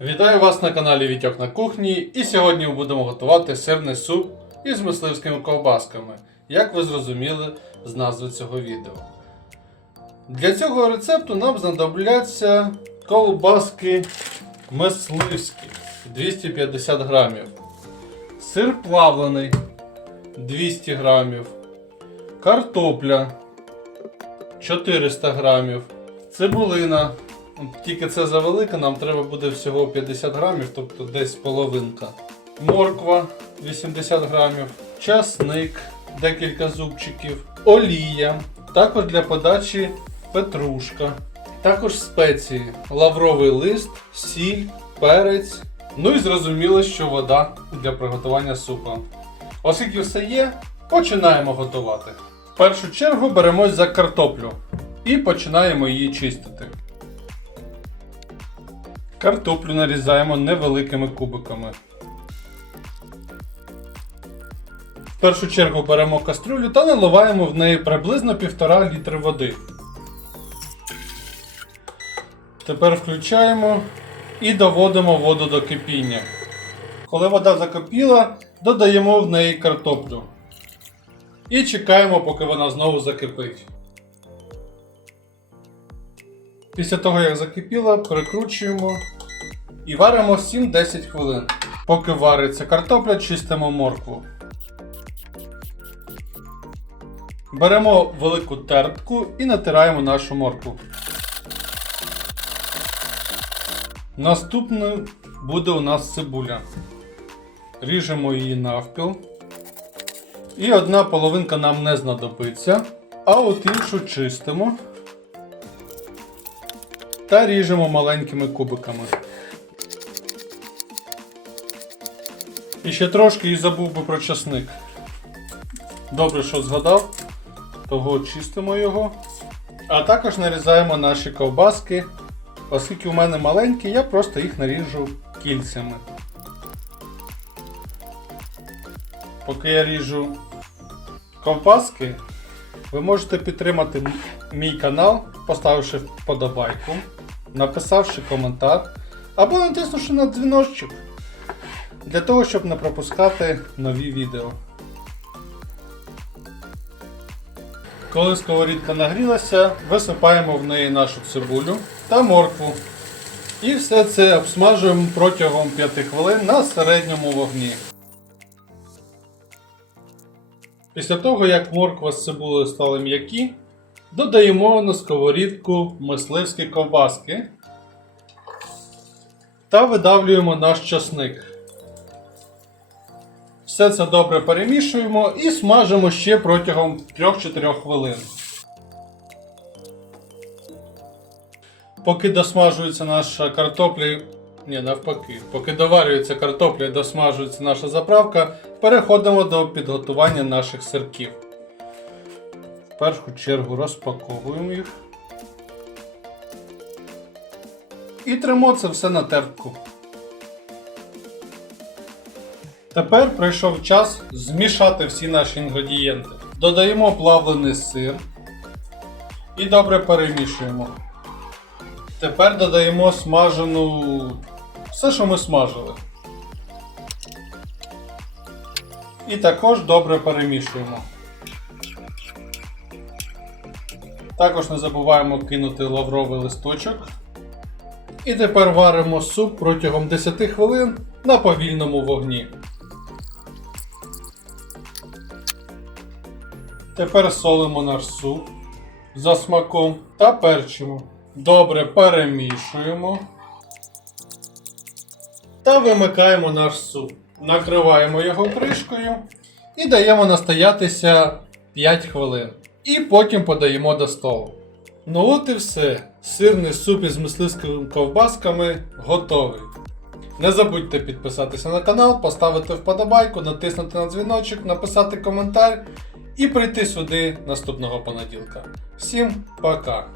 Вітаю вас на каналі Вітьок на кухні. І сьогодні ми будемо готувати сирний суп із мисливськими ковбасками, як ви зрозуміли з назви цього відео. Для цього рецепту нам знадобляться ковбаски мисливські 250 грамів, сир плавлений 200 грамів, картопля 400 грамів, цибулина. Тільки це завелика, нам треба буде всього 50 грамів, тобто десь половинка. Морква 80 грамів, часник, декілька зубчиків, олія, також для подачі петрушка, також спеції, лавровий лист, сіль, перець. Ну і зрозуміло, що вода для приготування супа. Оскільки все є, починаємо готувати. В першу чергу беремось за картоплю і починаємо її чистити. Картоплю нарізаємо невеликими кубиками. В першу чергу беремо кастрюлю та наливаємо в неї приблизно 1,5 літри води. Тепер включаємо і доводимо воду до кипіння. Коли вода закипіла, додаємо в неї картоплю. І чекаємо, поки вона знову закипить. Після того, як закипіла, перекручуємо і варимо 7-10 хвилин. Поки вариться картопля, чистимо моркву. Беремо велику тертку і натираємо нашу моркву. Наступною буде у нас цибуля. Ріжемо її навпіл. І одна половинка нам не знадобиться, а от іншу чистимо та ріжемо маленькими кубиками. І ще трошки і забув би про часник. Добре, що згадав, того чистимо його. А також нарізаємо наші ковбаски. Оскільки у мене маленькі, я просто їх наріжу кільцями. Поки я ріжу ковбаски, ви можете підтримати мій канал, поставивши вподобайку, написавши коментар або натиснувши на дзвіночок для того, щоб не пропускати нові відео. Коли сковорідка нагрілася, висипаємо в неї нашу цибулю та моркву. І все це обсмажуємо протягом 5 хвилин на середньому вогні. Після того, як морква з цибулею стали м'які, додаємо на сковорідку мисливські ковбаски та видавлюємо наш часник. Все це добре перемішуємо і смажимо ще протягом 3-4 хвилин. Поки досмажується наша картопля, ні, навпаки, поки доварюється картопля і досмажується наша заправка, переходимо до підготування наших сирків. В першу чергу розпаковуємо їх. І тримо це все на тертку. Тепер прийшов час змішати всі наші інгредієнти. Додаємо плавлений сир і добре перемішуємо. Тепер додаємо смажену все, що ми смажили. І також добре перемішуємо. Також не забуваємо кинути лавровий листочок. І тепер варимо суп протягом 10 хвилин на повільному вогні. Тепер солимо наш суп за смаком та перчимо. Добре перемішуємо. Та вимикаємо наш суп. Накриваємо його кришкою і даємо настоятися 5 хвилин. І потім подаємо до столу. Ну от і все. Сирний суп із мисливськими ковбасками готовий. Не забудьте підписатися на канал, поставити вподобайку, натиснути на дзвіночок, написати коментар і прийти сюди наступного понеділка. Всім пока!